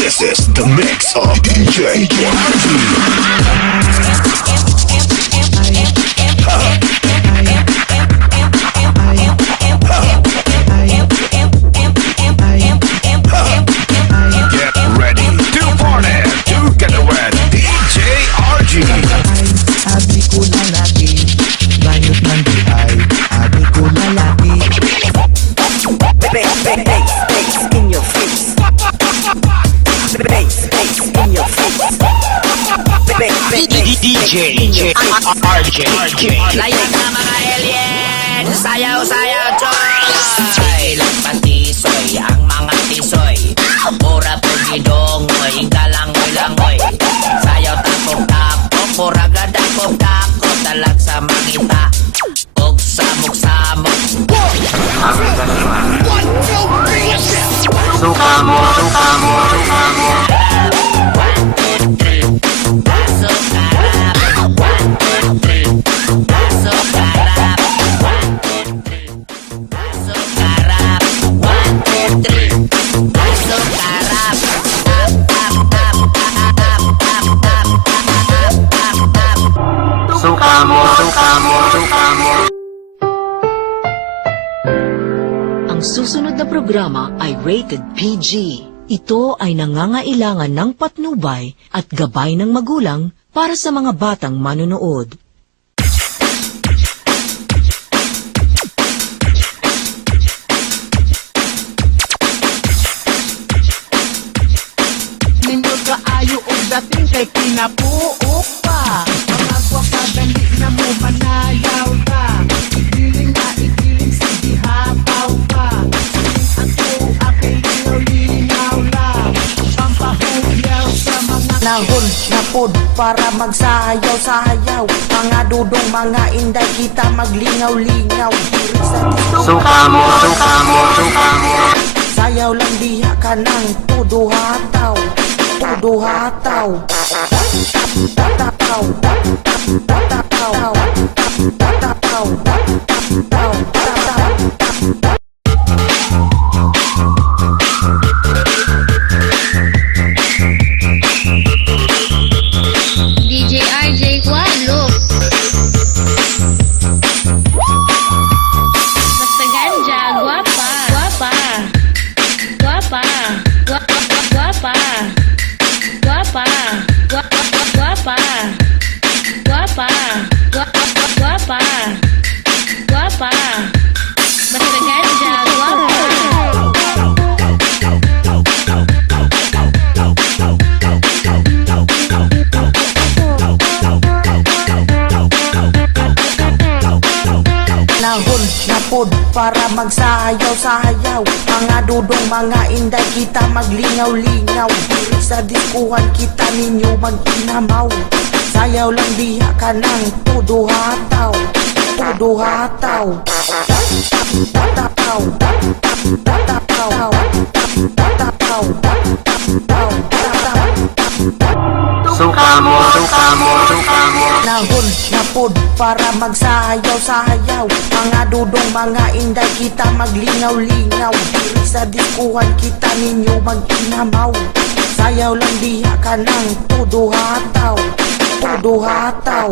This is the mix of DJ Get ready to party, to get wet, DJ RG. Sabi ko lalaki, bayot ng ay, sabi ko lalaki. Bass in your face. Bass in your face. DJ RJ. Layan na mga alien, sayaw-sayaw choy. Ilang patisoy, ang mga tisoy. Pura pugidongoy, galangoy-langoy. Sayaw tapok-tapok, pura gadakok-dakok. Talag sa mangita, og samok-samok. Sukamo. Ang susunod na programa ay rated PG. Ito ay nangangailangan ng patnubay at gabay ng magulang para sa mga batang manonood. Ninyo kaayo o dating kay kinapuok pa. Mga gwapa dali na mo manayaw ka. Igiling na igiling sa dihabaw ka. Ako apay linaw lang. Pampahugyaw sa mga nahon na pod para magsayaw-sayaw. Mga dudong mga inday kita maglingaw-lingaw. Diri sa Sukamo. sayaw lang diha ka ng tuduhataw. Tuduhataw. Tataw. DJ RJ Gualo. Basta ganja, guapa. Guapa. Guapa. Guapa. Guapa. Guapa. Guapa. Guapa. Guapa. Basta ganja, guapa. Nahon na pod para magsayaw-sayaw. Mga dudong mga inday kita maglingaw-lingaw. Diri sa diskuhan kita ninyo mag-inamaw. Sayaw lang diha ka ng tuduhataw. Tuduhataw. Tataw. Sukamo. Nahon na pod para magsayaw-sayaw. Mga dudong mga inday kita maglingaw-lingaw. Diri sa diskuhan kita ninyo mag-inamaw. Sayaw lang diha ka ng tuduhataw. Tuduhataw.